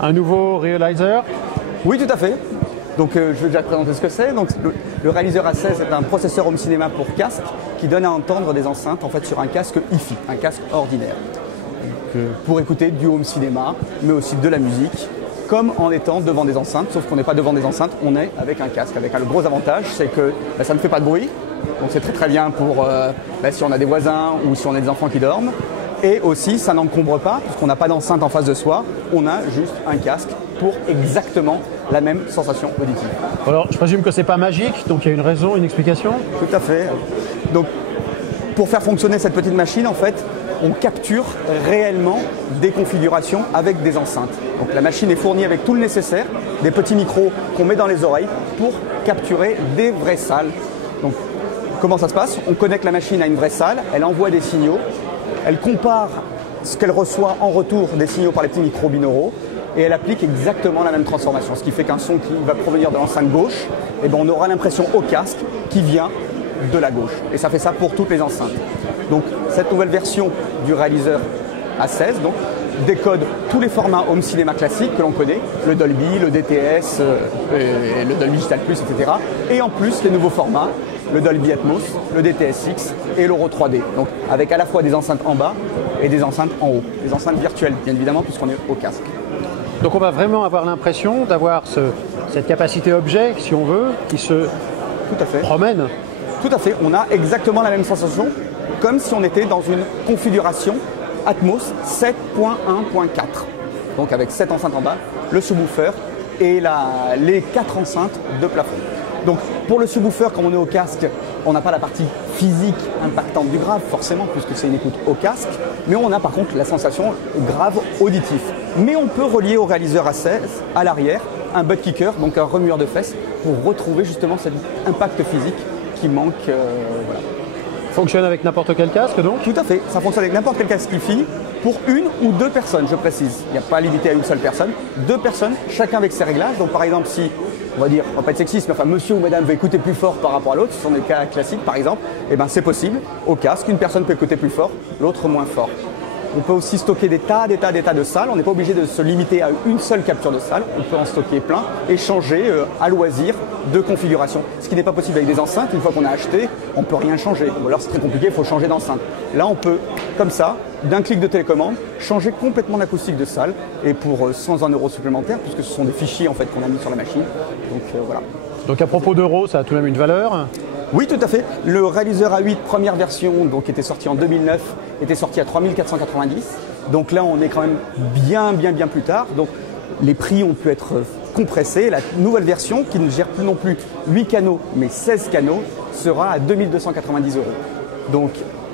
Un nouveau Realizer? Oui, tout à fait. Donc je vais déjà te présenter ce que c'est. Donc le Realizer A16 est un processeur home cinéma pour casque qui donne à entendre des enceintes en fait sur un casque hi-fi, un casque ordinaire. Donc, pour écouter du home cinéma, mais aussi de la musique, comme en étant devant des enceintes, sauf qu'on n'est pas devant des enceintes, on est avec un casque. Avec le gros avantage, c'est que ça ne fait pas de bruit, donc c'est très bien pour si on a des voisins ou si on a des enfants qui dorment. Et aussi, ça n'encombre pas, puisqu'on n'a pas d'enceinte en face de soi, on a juste un casque pour exactement la même sensation auditive. Alors, je présume que c'est pas magique, donc il y a une raison, une explication? Tout à fait. Donc, pour faire fonctionner cette petite machine, en fait, on capture réellement des configurations avec des enceintes. Donc la machine est fournie avec tout le nécessaire, des petits micros qu'on met dans les oreilles pour capturer des vraies salles. Donc comment ça se passe? On connecte la machine à une vraie salle, elle envoie des signaux, elle compare ce qu'elle reçoit en retour des signaux par les petits micros binauraux et elle applique exactement la même transformation. Ce qui fait qu'un son qui va provenir de l'enceinte gauche, on aura l'impression au casque qui vient de la gauche. Et ça fait ça pour toutes les enceintes. Donc cette nouvelle version du Realizer A16 décode tous les formats home cinéma classiques que l'on connaît, le Dolby, le DTS, le Dolby Digital Plus, etc. Et en plus les nouveaux formats, le Dolby Atmos, le DTS:X et l'Euro 3D. Donc avec à la fois des enceintes en bas et des enceintes en haut. Des enceintes virtuelles bien évidemment puisqu'on est au casque. Donc on va vraiment avoir l'impression d'avoir cette capacité objet, si on veut, qui se promène. Tout à fait, on a exactement la même sensation comme si on était dans une configuration Atmos 7.1.4. Donc avec 7 enceintes en bas, le subwoofer et les 4 enceintes de plafond. Donc pour le subwoofer, comme on est au casque, on n'a pas la partie physique impactante du grave forcément puisque c'est une écoute au casque, mais on a par contre la sensation grave auditif. Mais on peut relier au Realizer A16 à l'arrière un butt kicker, donc un remueur de fesses, pour retrouver justement cet impact physique qui manque. Voilà. Fonctionne avec n'importe quel casque donc? Tout à fait, ça fonctionne avec n'importe quel casque hi-fi pour une ou deux personnes, je précise. Il n'y a pas limité à une seule personne, deux personnes, chacun avec ses réglages. Donc par exemple si, on va pas être sexiste, mais enfin monsieur ou madame veut écouter plus fort par rapport à l'autre, ce sont des cas classiques par exemple, c'est possible. Au casque, une personne peut écouter plus fort, l'autre moins fort. On peut aussi stocker des tas de salles. On n'est pas obligé de se limiter à une seule capture de salle. On peut en stocker plein et changer à loisir de configuration. Ce qui n'est pas possible avec des enceintes. Une fois qu'on a acheté, on ne peut rien changer. Ou alors c'est très compliqué, il faut changer d'enceinte. Là, on peut, comme ça, d'un clic de télécommande, changer complètement l'acoustique de salle et pour 101 € supplémentaires, puisque ce sont des fichiers en fait qu'on a mis sur la machine. Donc voilà. Donc à propos d'euros, ça a tout de même une valeur? Oui, tout à fait. Le Realizer A8 première version, donc était sorti en 2009, était sorti à 3490. Donc là, on est quand même bien plus tard. Donc les prix ont pu être compressés. La nouvelle version, qui ne gère plus non plus 8 canaux, mais 16 canaux, sera à 2290 €. Donc,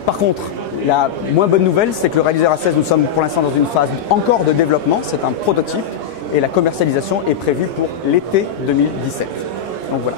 par contre, la moins bonne nouvelle, c'est que le Realizer A16, nous sommes pour l'instant dans une phase encore de développement. C'est un prototype et la commercialisation est prévue pour l'été 2017. Donc voilà.